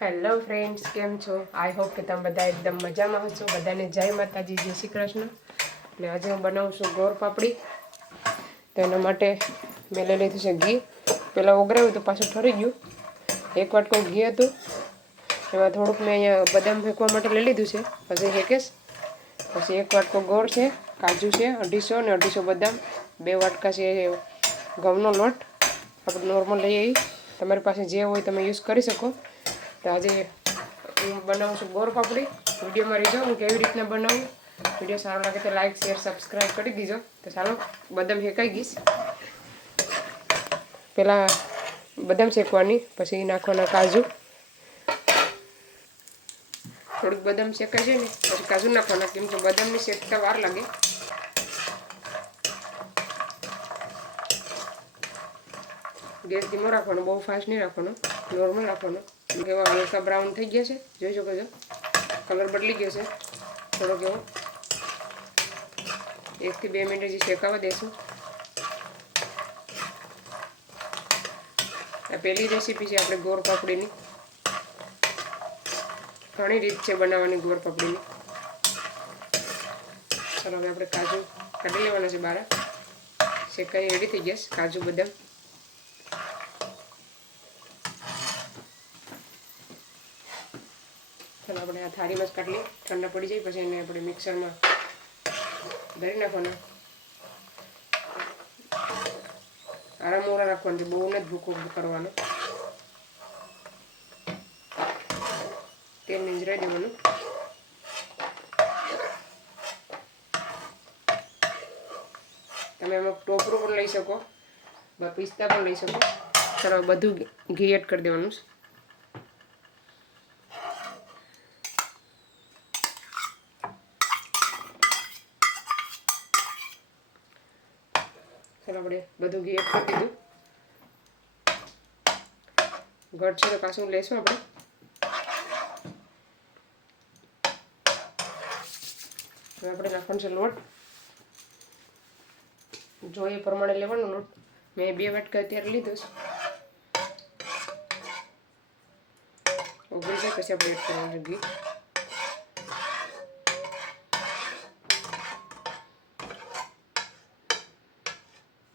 Hello friends, કેમ છો? I hope કે તમે બધા એકદમ મજામાં હશો. બધાને જય માતાજી, જય શ્રી કૃષ્ણ. ને આજે હું બનાવું છું ગોળ પાપડી. તો એના માટે મેં લઈ લીધું છે ઘી. પહેલાં ઓગળાવ્યું તો પાછું ઠરી ગયું. એક વાટકો ઘી હતું, એમાં થોડુંક મેં અહીંયા બદામ ફેંકવા માટે લઈ લીધું છે, પછી ફેંકીશ. પછી એક વાટકો ગોળ છે, કાજુ છે 250 ને 250 બદામ, 2 વાટકા છે ઘઉંનો લોટ. આપણે નોર્મલ લઈએ એ તમારી પાસે જે હોય તમે યુઝ કરી શકો. તો આજે હું બનાવું છું ગોળ પાપડી. વિડીયોમાં રહીજો હું કેવી રીતના બનાવું. વિડીયો સારો લાગે તો લાઇક શેર સબસ્ક્રાઈબ કરી દીજો. તો ચાલો બદામ શેકાઈ ગઈશ. પહેલાં બદામ શેકવાની, પછી નાખવાના કાજુ. થોડીક બદામ શેકાઈ જાય ને પછી કાજુ નાખવાના, કેમ કે બદામની શેકતા વાર લાગે. ગેસ ધીમો રાખવાનો, બહુ ફાસ્ટ નહીં રાખવાનો, નોર્મલ રાખવાનો. કેવા હલકા બ્રાઉન થઈ ગયા છે, જોઈ શકો છો. કલર બદલી ગયો છે થોડોક એવો. 1 થી 2 મિનિટ હજી શેકાવા દઈશું. આ પહેલી રેસીપી છે આપણે ગોળ પાપડીની. ઘણી રીત છે બનાવવાની ગોળ પાપડીની. ચાલો હવે આપણે કાજુ કાઢી લેવાના છે બહાર. શેકાઈ રેડી થઈ ગયા કાજુ બદામ. ચાલો આપણે આ થાળીમાં જ કાઢી લઈએ, ઠંડા પડી જાય પછી એને આપણે મિક્સરમાં ધરી નાખવાના. આરામ મોડા રાખવાનું છે, બહુ નથી ભૂકો કરવાનો. તેલ નીંજરાઈ દેવાનું. તમે એમાં ટોપરું પણ લઈ શકો, પિસ્તા પણ લઈ શકો. ચાલો બધું ઘી એડ કરી દેવાનું. ચાલો આપણે બધું ઘી એડ કરી દીધું. ઘટ છે તો પાછું લઈશું આપણે. હવે આપણે નાખવાનું છે લોટ. જોઈએ પ્રમાણે લેવાનો લોટ. મેં 2 વાટકા અત્યારે લીધો છે. ઓગળી જાય પછી આપણે એડ કરવાનું છે ઘી.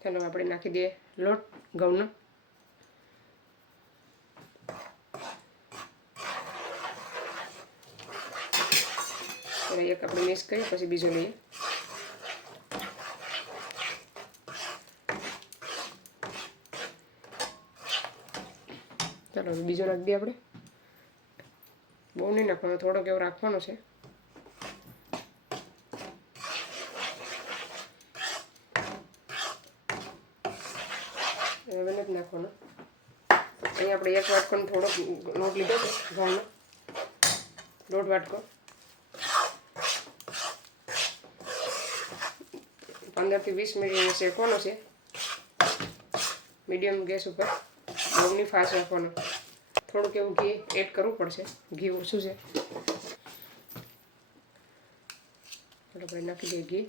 ચાલો આપણે નાખી દઈએ લોટ ઘઉંનો. એક આપણે મિક્સ કરીએ પછી બીજો લઈએ. ચાલો બીજો નાખી દઈએ આપણે. બહુ નહીં નાખવાનો, થોડોક એવો રાખવાનો છે. હવે નથી નાખવાનો. અહીંયા આપણે 1 વાટકોનો થોડોક લોટ લીધો છે ઘઉંનો, 1.5 વાટકો. 15 થી 20 મિનિટ શેકવાનો છે મીડિયમ ગેસ ઉપર. બહુ નહીં ફાસ્ટ રાખવાનો. થોડુંક એવું ઘી એડ કરવું પડશે, ઘી ઓછું છે. આપણે નાખી દઈએ ઘી.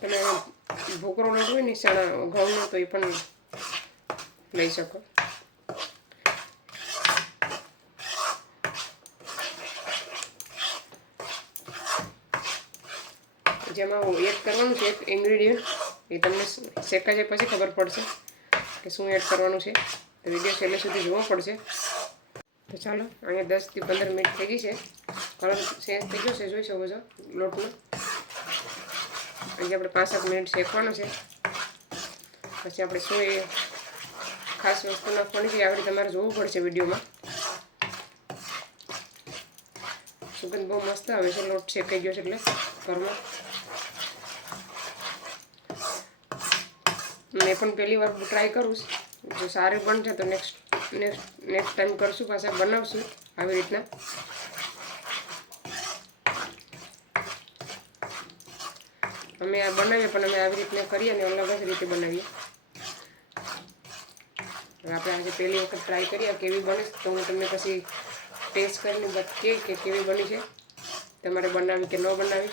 તમે ભોકરો લોટ હોય ને ચણા ઘઉંનો તો એ પણ લઈ શકો. જેમાં એડ કરવાનું છે એક ઇન્ગ્રીડિયન્ટ, એ તમને શેકાઈ જાય પછી ખબર પડશે કે શું એડ કરવાનું છે. તો વિડીયો છેલ્લે સુધી જોવો પડશે. તો ચાલો અહીંયા 10 થી 15 મિનિટ થઈ ગઈ છે. કલર ચેન્જ થઈ ગયો છે, જોઈ શકો છો લોટનો. અહીંયા આપણે 5-7 મિનિટ શેકવાનો છે. પછી આપણે શું એ ખાસ વસ્તુ નાખવાની છે આવડી તમારે જોવું પડશે વિડીયોમાં. સુગંધ બહુ મસ્ત આવે છે લોટ શેકાઈ ગયો છે એટલે ઘરમાં. મેં પણ પહેલી વાર ટ્રાય કરું. જો સારું બનશે તો નેક્સ્ટ ટાઈમ કરશું, પાછા બનાવશું આવી રીતના. અમે આ બનાવીએ પણ અમે આવી રીતના કરીએ અને અલગ જ રીતે બનાવીએ. હવે આપણે આજે પહેલી વખત ટ્રાય કરીએ કેવી બને તો હું તમને પછી ટેસ્ટ કરીને કે કેવી બની છે, તમારે બનાવી કે ન બનાવી.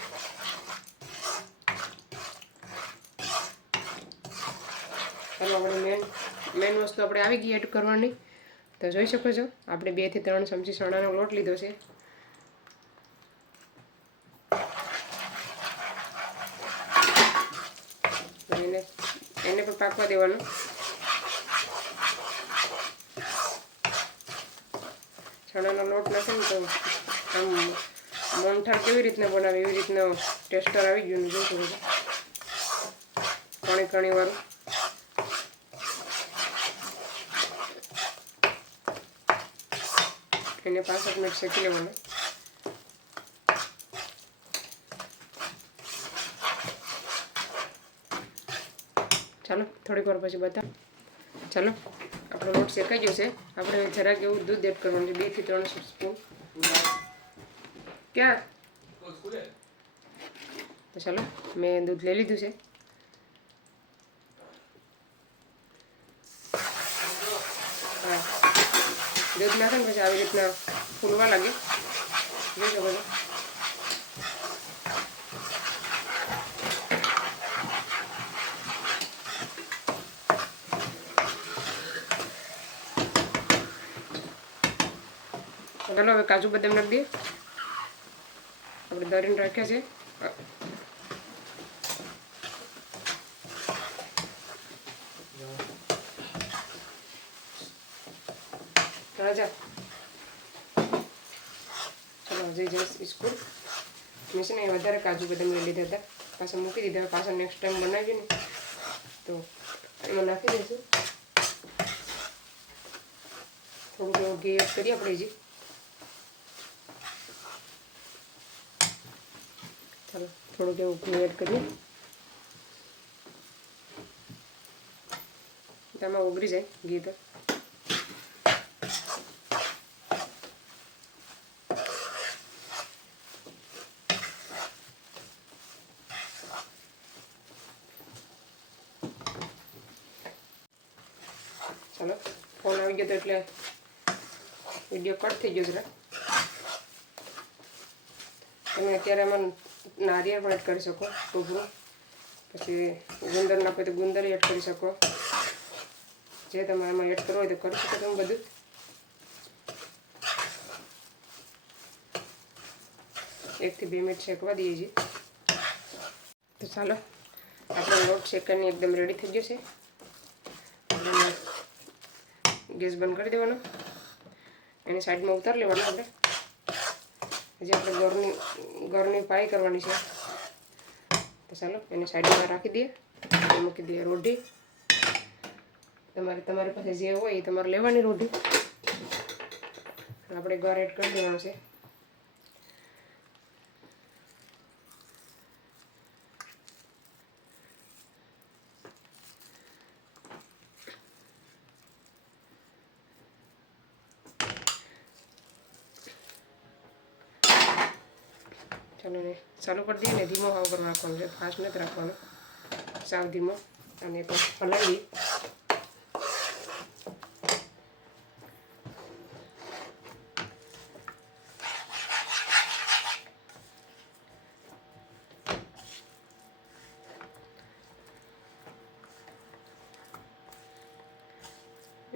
ચાલો આપણે મેન વસ્તુ આપણે આવી ગઈ એડ કરવાની. તો જોઈ શકો છો આપણે 2 થી 3 ચમચી ચણાનો લોટ લીધો છે. એને પણ પાકવા દેવાનું. ચણાનો લોટ નાખે ને તો આમ મોહનથાળ કેવી રીતના બનાવે એવી રીતનો ટેસ્ટર આવી ગયું. જોઈ શકો છો કણી વાળું. એને 5 મિનિટ શેકી લેવાનું. ચાલો થોડીક વાર પછી બતા. ચાલો આપણો લોટ શેકાઈ ગયો છે. આપણે જરાક એવું દૂધ એડ કરવાનું છે, 2 થી 3 સ્પૂન. ક્યાં તો ચાલો મેં દૂધ લઈ લીધું છે. હા, દૂધ નાખે ને પછી આવી રીતના ફૂલવા લાગે. જોઈ શકો છો. ચાલો હવે કાજુ બદામ નાખી દઈએ. આપણે દળીને રાખ્યા છે. રાજા ચલો જઈ જઈશ સ્કૂલ. મેં છે ને વધારે કાજુ બદામ લઈ લીધા હતા, પાછા મૂકી દીધા. પાછા નેક્સ્ટ ટાઈમ બનાવીએ ને તો એમાં નાખી દઈશું. થોડુંક એવું ઘી એડ કરીએ આપણે હજી. ચાલો થોડુંક એવું ઘી એડ કરીએ. તેમાં ઉગરી જાય ઘી તો. ચાલો ફોન આવી ગયો તો એટલે વિડીયો કટ થઈ ગયો જરા. તમે અત્યારે આમાં નારિયેળ પણ એડ કરી શકો, ટોપરું. પછી ગુંદર નાખો તો ગુંદર એડ કરી શકો. જે તમે આમાં એડ કરવો હોય તો કરી શકો તમે બધું. એક થી 2 મિનિટ શેકવા દઈએ છીએ. તો ચાલો આપણો લોટ શેકવાની એકદમ રેડી થઈ ગયો છે. ગેસ બંધ કરી દેવાનો. એની સાઈડમાં ઉતારી લેવાનું. આપણે હજી આપણે ગોળની પાઈ કરવાની છે. તો ચાલો એને સાઈડમાં રાખી દઈએ. મૂકી દઈએ રોટી. તમારી પાસે જે હોય એ તમારે લેવાની રોટી. આપણે ગોળ એડ કરી દેવાનું છે. ચાલો ને ચાલુ કરી દઈએ ને. ધીમો હાવ પર રાખવાનો છે, ફાસ્ટ નથી રાખવાનો, સાવ ધીમો. અને હલાવી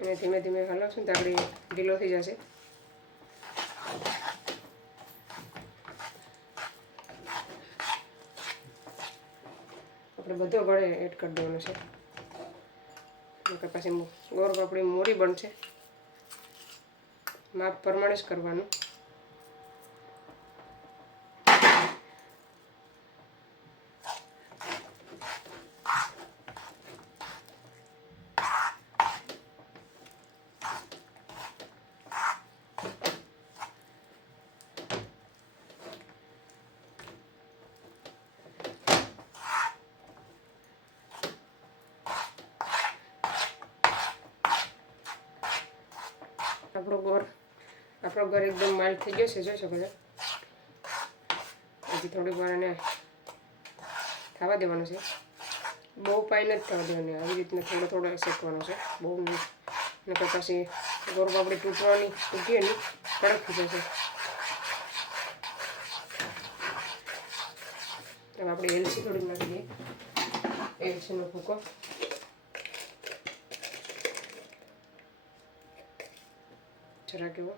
એને ધીમે ધીમે હલાવશું તો આપણે ઢીલો થઈ જશે. આપણે બધો ગળે એડ કરી દેવાનો છે. પછી ગોળ પાપડી મોરી બનશે. માપ પ્રમાણે જ કરવાનું. આપણો ગોળ એકદમ માઇલ્ડ થઈ ગયો છે. જોઈ શકો છો. હજી થોડીક વાર એને થવા દેવાનું છે. બહુ પાઈ નથી થવા દેવાની. આવી રીતના થોડો શેકવાનો છે. બહુ નહીં, નકર પછી ગોળપાપડી તૂટીએ નહીં, કડક થઈ જશે. હવે આપણે એલચી થોડીક નાખી દઈએ, એલચીનો ભૂકો. જરા કેવો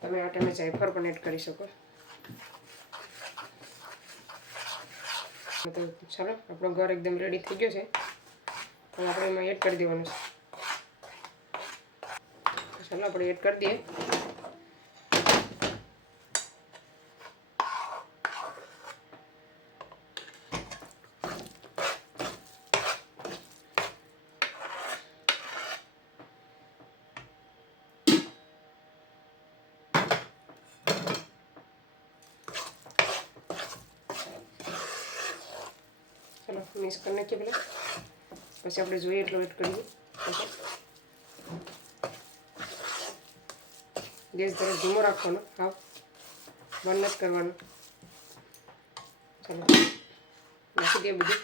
તમે આ ટાઈમે જાયફળ પણ એડ કરી શકો. તો ચાલો આપણો ગોળ એકદમ રેડી થઈ ગયો છે. હવે આપણે એમાં એડ કરી દેવાનું છે. ચાલો આપણે એડ કરી દઈએ. ચાલો મિક્સ કરી નાખીએ પહેલાં, પછી આપણે જોઈએ એટલો એડ કરીએ. ગેસ જરા ધીમો રાખવાનો, હા બંધ નથી કરવાનું. ચાલો નાખી દઈએ બધું.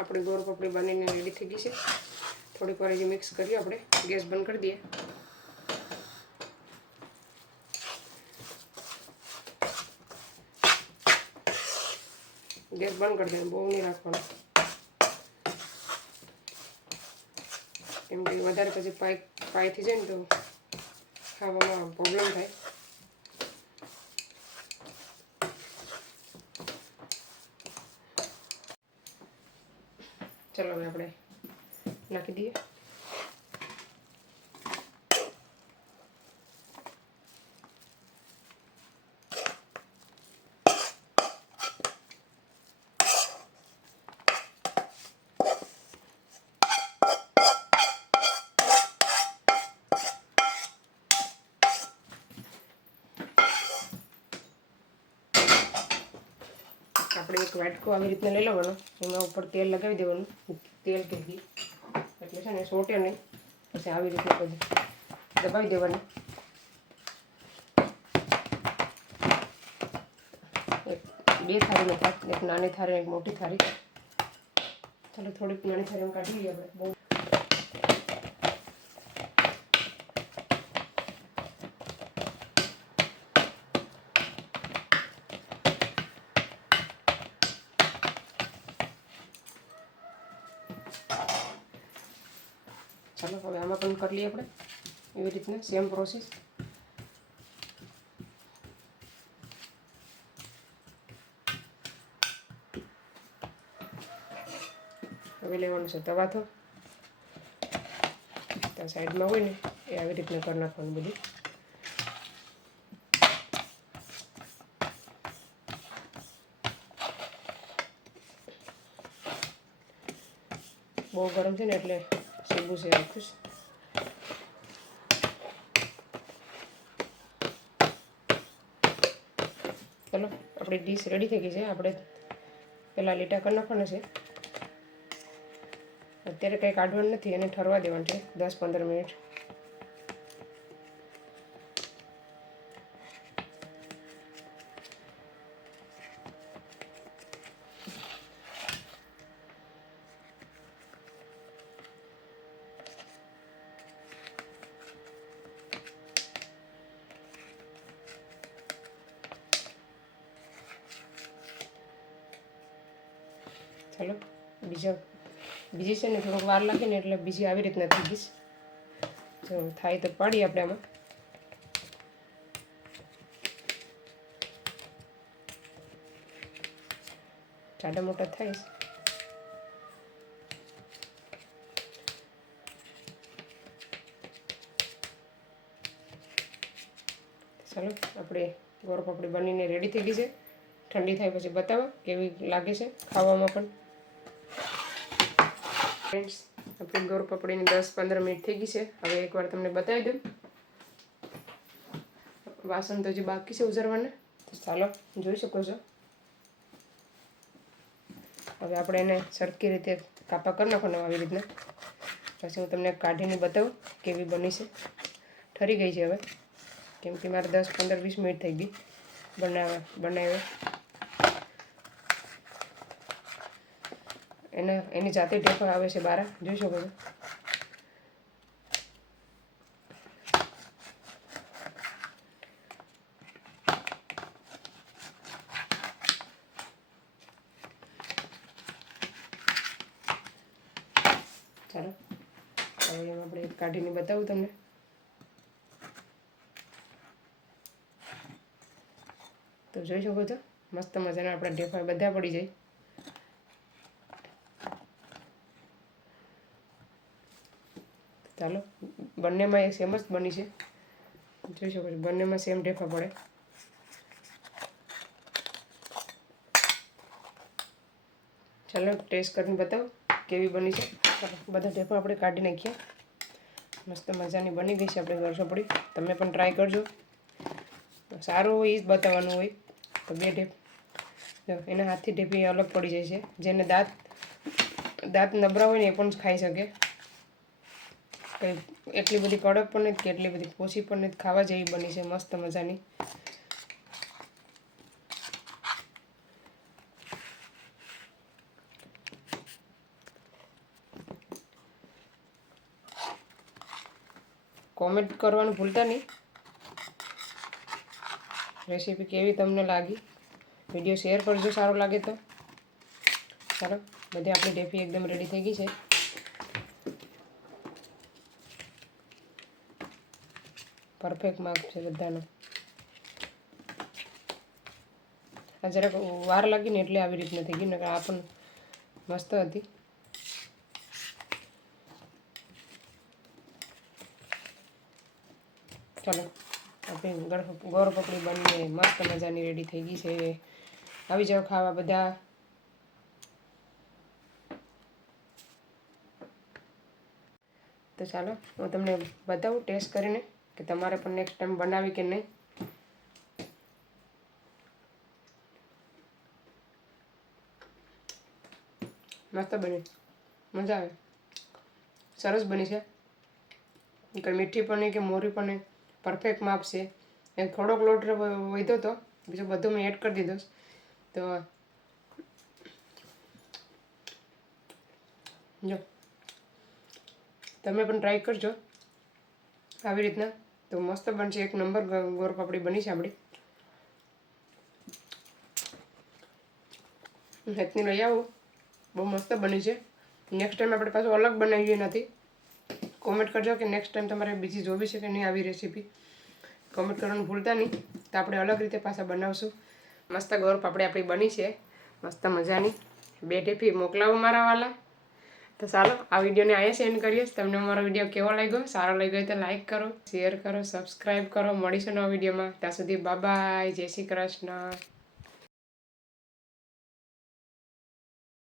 આપણી ગોળપાપડી બનીને રેડી થઈ ગઈ છે. થોડીક વાર હજી મિક્સ કરીએ. આપણે ગેસ બંધ કરી દઈએ. ગેસ બંધ કરી દઈએ, બહુ નહીં રાખવાનું, કેમ કે વધારે પછી પાય થઈ જાય ને તો ખાવામાં પ્રોબ્લેમ થાય. ચલો હવે આપણે નાખી દઈએ. આપણે એક વાટકો આવી રીતના લઈ લેવાનો, એમાં ઉપર તેલ લગાવી દેવાનું, તેલ કે ઘી, એટલે છે ને સોટે નહીં. પછી આવી રીતના પછી દબાવી દેવાની. બે થાળીનો પાક, એક નાની થાળી એક મોટી થાળી. ચાલો થોડીક નાની થાળીમાં કાઢી લઈએ આપણે. બહુ ચાલો હવે આમાં પણ કરી લઈએ આપણે એવી રીતના સેમ પ્રોસેસ. હવે લેવાનું છે તવાથો, ત્યાં સાઈડમાં હોય ને એ આવી રીતના કરી નાખવાનું બધું. બહુ ગરમ છે ને એટલે સીબું છે આખું. ચલો આપણી ડીશ રેડી થઈ ગઈ છે. આપણે પહેલાં લીટા કરી નાખવાના છે. અત્યારે કંઈ કાઢવાનું નથી, એને ઠરવા દેવાનું છે 10-15 મિનિટ. ચાલો બીજી છે ને થોડોક વાર લાગે ને એટલે બીજી આવી રીતના થઈ ગઈશ. જો થાય તો પાડીએ આપણે આમાં. જાડા મોટા થાય. ચાલો આપણે ગોળપાપડી બનીને રેડી થઈ ગઈ છે. ઠંડી થાય પછી બતાવો કેવી લાગે છે ખાવામાં પણ. ફ્રેન્ડ્સ આપણી ગોળપાપડીની 10-15 મિનિટ થઈ ગઈ છે. હવે એકવાર તમને બતાવી દઉં. વાસણ તો હજી બાકી છે ઉઝરવાના, તો ચાલો જોઈ શકો છો. હવે આપણે એને સરખી રીતે કાપા કરી નાખવાના આવી રીતના. પછી હું તમને કાઢીને બતાવું કેવી બની છે. ઠરી ગઈ છે હવે, કેમ કે મારે 10, 15, 20 મિનિટ થઈ ગઈ બનાવ્યો. એની જાતે ઢેફા આવે છે બહાર, જોઈ શકો છો. ચાલો હવે આપણે કાઢીને બતાવું તમને. તો જોઈ શકો છો મસ્ત મજાના આપણા ઢેફા બધા પડી જાય. ચાલો બંનેમાં એક સેમ જ બની છે, જોઈ શકો છો. બંનેમાં સેમ ઢેફા પડે. ચાલો ટેસ્ટ કરીને બતાવો કેવી બની છે. બધા ઢેફા આપણે કાઢી નાખીએ. મસ્ત મજાની બની ગઈ છે આપણે ગોરપાપડી. તમે પણ ટ્રાય કરજો. સારું હોય એ જ બતાવવાનું હોય. તો 2 ઢેફ એના હાથથી ઢેફી અલગ પડી જાય છે. જેને દાંત નબળા હોય ને એ પણ ખાઈ શકે. કંઈ એટલી બધી કડક પણ નથી કે એટલી બધી પોચી પણ નથી, ખાવા જેવી બની છે મસ્ત મજાની. કોમેન્ટ કરવાનું ભૂલતા નહીં. રેસીપી કેવી તમને લાગી, વિડીયો શેર કરજો સારો લાગે તો. ચાલો બધી આપણી ઢેફી એકદમ રેડી થઈ ગઈ છે. પરફેક્ટ માપ છે બધાનો. આ જરાક વાર લાગી ને એટલે આવી રીતના થઈ ગઈ, નકર આ પણ મસ્ત હતી. ચાલો આપણી ગોરપાપડી બનીને મસ્ત મજાની રેડી થઈ ગઈ છે. આવી જાઓ ખાવા બધા. તો ચાલો હું તમને બતાવું ટેસ્ટ કરીને કે તમારે પણ નેક્સ્ટ ટાઈમ બનાવી કે નહીં. મસ્ત બની, મજા આવે, સરસ બની છે. કંઈ મીઠી પણ નહીં કે મોરી પણ નહીં, પરફેક્ટ માપ છે. એ થોડોક લોટ વધ્યો હતો, બીજું બધું મેં એડ કરી દીધો. તો જો તમે પણ ટ્રાય કરજો આવી રીતના. તો મસ્ત બનશે, એક નંબર ગોરપાપડી બની છે આપણી. હેતની લઈ આવું, બહુ મસ્ત બની છે. નેક્સ્ટ ટાઈમ આપણે પાછું અલગ બનાવીએ નથી. કોમેન્ટ કરજો કે નેક્સ્ટ ટાઈમ તમારે બીજી જોવી છે કે નહીં આવી રેસીપી. કોમેન્ટ કરવાનું ભૂલતા નહીં. તો આપણે અલગ રીતે પાછા બનાવશું. મસ્ત ગોરપાપડી આપણી બની છે મસ્ત મજાની. 2 ઢેફી મોકલાવો મારા વાલા. તો ચાલો આ વિડીયોને અહીંયા સેન્ડ કરીએ. તમને મારો વિડીયો કેવો લાગ્યો, સારો લાગ્યો તો લાઈક કરો, શેર કરો, સબસ્ક્રાઈબ કરો. મળીશું નવા વિડીયોમાં. ત્યાં સુધી બાય બાય, જય શ્રી કૃષ્ણ.